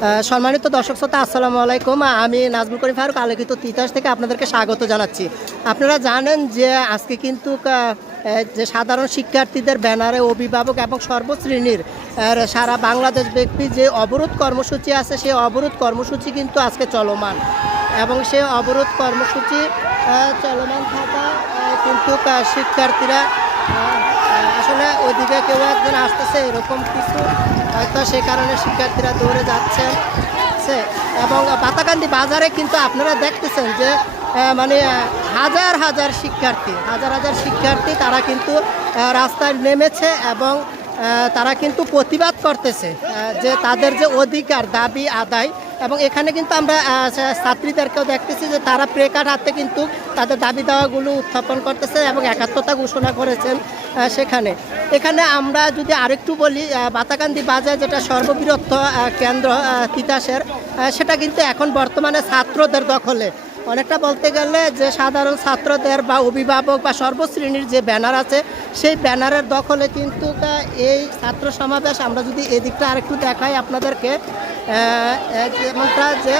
সম্মানিত দর্শক শ্রোতা, আসসালামু আলাইকুম। আমি নাজমুল করিম ফারুক আলোকিত তিতাস থেকে আপনাদেরকে স্বাগত জানাচ্ছি। আপনারা জানেন যে আজকে কিন্তু যে সাধারণ শিক্ষার্থীদের ব্যানারে অভিভাবক এবং সর্বশ্রেণীর সারা বাংলাদেশ ব্যাপী যে অবরোধ কর্মসূচি আছে, সেই অবরোধ কর্মসূচি কিন্তু আজকে চলমান এবং সেই অবরোধ কর্মসূচি চলমান থাকা কিন্তু শিক্ষার্থীরা আসলে ওইদিকে কেউ একজন আসতেছে এরকম কিছু হয়তো সে কারণে শিক্ষার্থীরা দৌড়ে যাচ্ছেন এবং পাতাকান্দি বাজারে কিন্তু আপনারা দেখতেছেন যে মানে হাজার হাজার শিক্ষার্থী তারা কিন্তু রাস্তায় নেমেছে এবং তারা কিন্তু প্রতিবাদ করতেছে যে তাদের যে অধিকার দাবি আদায়। এবং এখানে কিন্তু আমরা ছাত্রীদেরকেও দেখতেছি যে তারা প্লে কার্ড হাতে কিন্তু তাদের দাবি দাওয়াগুলো উত্থাপন করতেছে এবং একাত্মতা ঘোষণা করেছেন এখানে আমরা যদি আরেকটু বলি, পাতাকান্দি বাজার যেটা সর্ববৃহৎ কেন্দ্র তিতাসের, সেটা কিন্তু এখন বর্তমানে ছাত্রদের দখলে। অনেকটা বলতে গেলে যে সাধারণ ছাত্রদের বা অভিভাবক বা সর্বশ্রেণীর যে ব্যানার আছে, সেই ব্যানারের দখলে কিন্তু এই ছাত্র সমাবেশ। আমরা যদি এদিকটা আরেকটু দেখাই আপনাদেরকে, যেমনটা যে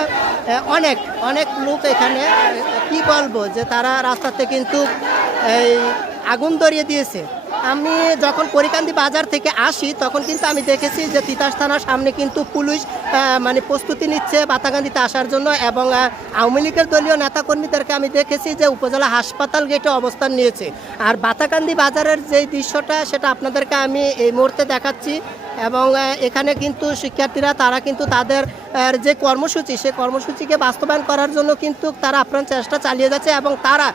অনেক লোক এখানে কি বলবো যে তারা রাস্তাতে কিন্তু এই আগুন ধরিয়ে দিয়েছে। আমি যখন পরিকান্দি বাজার থেকে আসি তখন কিন্তু আমি দেখেছি যে তিতাস থানার সামনে কিন্তু পুলিশ মানে প্রস্তুতি নিচ্ছে পাতাকান্দিতে আসার জন্য, এবং আওয়ামী লীগের দলীয় নেতাকর্মীদেরকে আমি দেখেছি যে উপজেলা হাসপাতাল গেটে অবস্থান নিয়েছে। আর পাতাকান্দি বাজারের যে দৃশ্যটা সেটা আপনাদেরকে আমি এই মুহূর্তে দেখাচ্ছি। এবং এখানে কিন্তু শিক্ষার্থীরা তারা কিন্তু তাদের যে কর্মসূচি, সেই কর্মসূচিকে বাস্তবায়ন করার জন্য কিন্তু তারা আপ্রাণ চেষ্টা চালিয়ে যাচ্ছে এবং তারা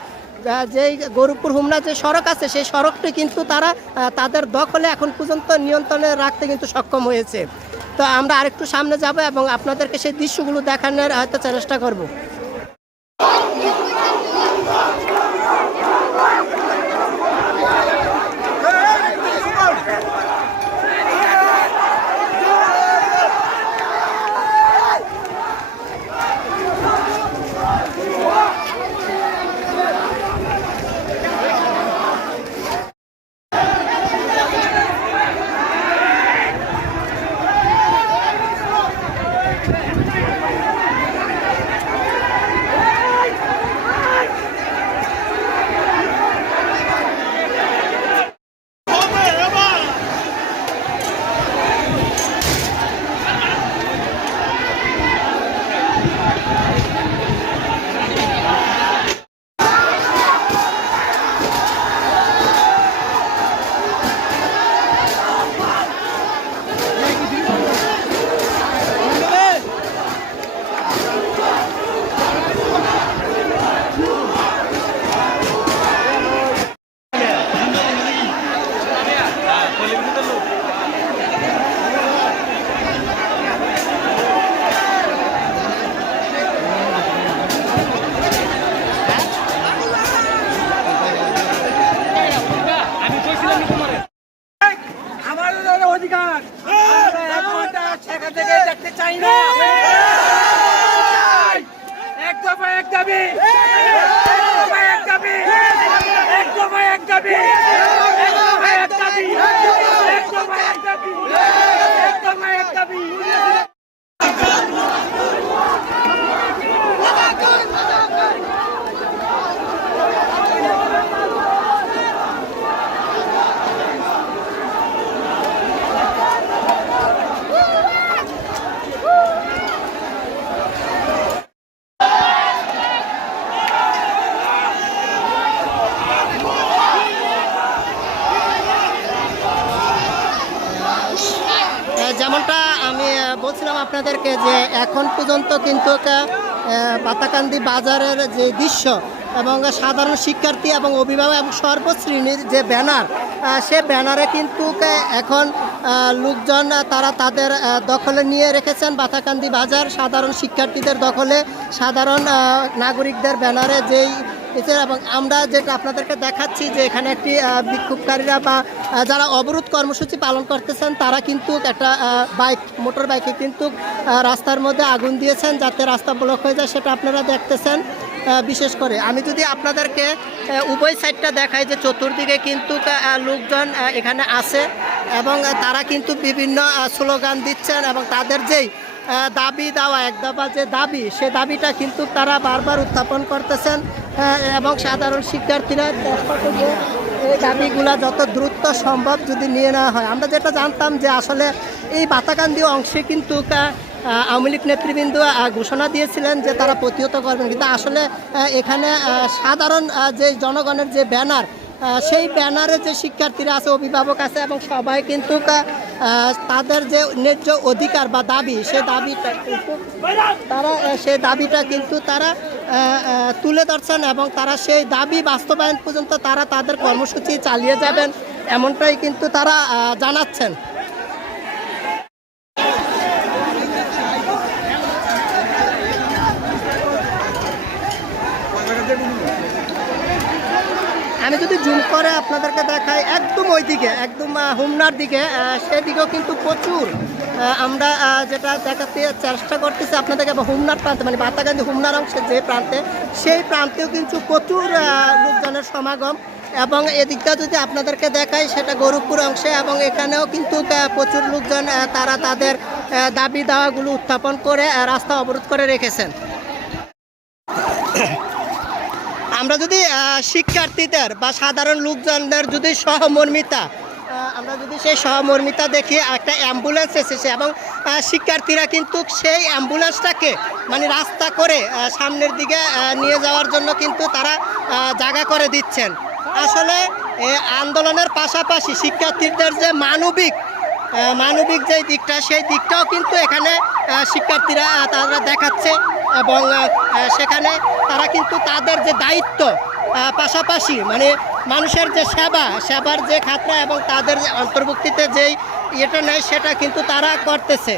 যেই গরুপুর হুমনা যে সড়ক আছে, সেই সড়কটি কিন্তু তারা তাদের দখলে এখন পর্যন্ত নিয়ন্ত্রণে রাখতে কিন্তু সক্ষম হয়েছে। তো আমরা আরেকটু সামনে যাব এবং আপনাদেরকে সেই দৃশ্যগুলো দেখানোর হয়তো চেষ্টা করব। অধিকার সেখান থেকে দেখতে চাই না। এক দফা এক দাবি, এক দাবি, এক দফা এক দাবি, এক দফা এক দাবি, এক দফা এক দাবি, এক দফা এক দাবি। যেমনটা আমি বলছিলাম আপনাদেরকে যে এখন পর্যন্ত কিন্তু পাতাকান্দি বাজারের যে দৃশ্য এবং সাধারণ শিক্ষার্থী এবং অভিভাবক এবং সর্বশ্রেণীর যে ব্যানার, সে ব্যানারে কিন্তু এখন লোকজন তারা তাদের দখলে নিয়ে রেখেছেন পাতাকান্দি বাজার সাধারণ শিক্ষার্থীদের দখলে, সাধারণ নাগরিকদের ব্যানারে যেই। এবং আমরা যেটা আপনাদেরকে দেখাচ্ছি যে এখানে একটি বিক্ষোভকারীরা বা যারা অবরোধ কর্মসূচি পালন করতেছেন তারা কিন্তু একটা মোটর বাইকে কিন্তু রাস্তার মধ্যে আগুন দিয়েছেন যাতে রাস্তা ব্লক হয়ে যায়, সেটা আপনারা দেখতেছেন। বিশেষ করে আমি যদি আপনাদেরকে উভয় সাইডটা দেখাই যে চতুর্দিকে কিন্তু লোকজন এখানে আছে এবং তারা কিন্তু বিভিন্ন স্লোগান দিচ্ছেন এবং তাদের যেই দাবি দেওয়া, এক দফা যে দাবি, সে দাবিটা কিন্তু তারা বারবার উত্থাপন করতেছেন এবং সাধারণ শিক্ষার্থীরা চেষ্টা করবে এই দাবিগুলা যত দ্রুত সম্ভব যদি নিয়ে নেওয়া হয়। আমরা যেটা জানতাম যে আসলে এই বাতাকান্দি অংশে কিন্তু আওয়ামী লীগ নেতৃবৃন্দ ঘোষণা দিয়েছিলেন যে তারা প্রতিহত করবেন, কিন্তু আসলে এখানে সাধারণ যে জনগণের যে ব্যানার, সেই ব্যানারে যে শিক্ষার্থীরা আছে, অভিভাবক আছে এবং সবাই কিন্তু তাদের যে ন্যায্য অধিকার বা দাবি, সে দাবিটা কিন্তু তারা সেই দাবিটা কিন্তু তারা তুলে ধরছেন এবং তারা সেই দাবি বাস্তবায়ন পর্যন্ত তারা তাদের কর্মসূচি চালিয়ে যাবেন, এমনটাই কিন্তু তারা জানাচ্ছেন। আমি যদি জুম করে আপনাদেরকে দেখাই একদম ওই দিকে, একদম হোমনার দিকে, সেদিকেও কিন্তু প্রচুর আমরা যেটা দেখাতে চেষ্টা করতেছি আপনাদেরকে, হোমনার প্রান্তে মানে বাতাকান্দি হোমনার অংশে যে প্রান্তে, সেই প্রান্তেও কিন্তু প্রচুর লোকজনের সমাগম। এবং এদিকটা যদি আপনাদেরকে দেখাই সেটা গরুপুর অংশে, এবং এখানেও কিন্তু প্রচুর লোকজন তারা তাদের দাবি দাওয়াগুলো উত্থাপন করে রাস্তা অবরোধ করে রেখেছেন। আমরা যদি শিক্ষার্থীদের বা সাধারণ লোকজনদের যদি সহমর্মিতা, আমরা যদি সেই সহমর্মিতা দেখি, একটা অ্যাম্বুলেন্স এসেছে এবং শিক্ষার্থীরা কিন্তু সেই অ্যাম্বুলেন্সটাকে মানে রাস্তা করে সামনের দিকে নিয়ে যাওয়ার জন্য কিন্তু তারা জায়গা করে দিচ্ছেন। আসলে আন্দোলনের পাশাপাশি শিক্ষার্থীদের যে মানবিক যে দিকটা, সেই দিকটাও কিন্তু এখানে শিক্ষার্থীরা তারা দেখাচ্ছে এবং সেখানে তারা কিন্তু তাদের যে দায়িত্ব পাশাপাশি মানে মানুষের যে সেবার যে খাতরা এবং তাদের অন্তর্ভুক্তিতে যেই ইয়েটা নেয় সেটা কিন্তু তারা করতেছে।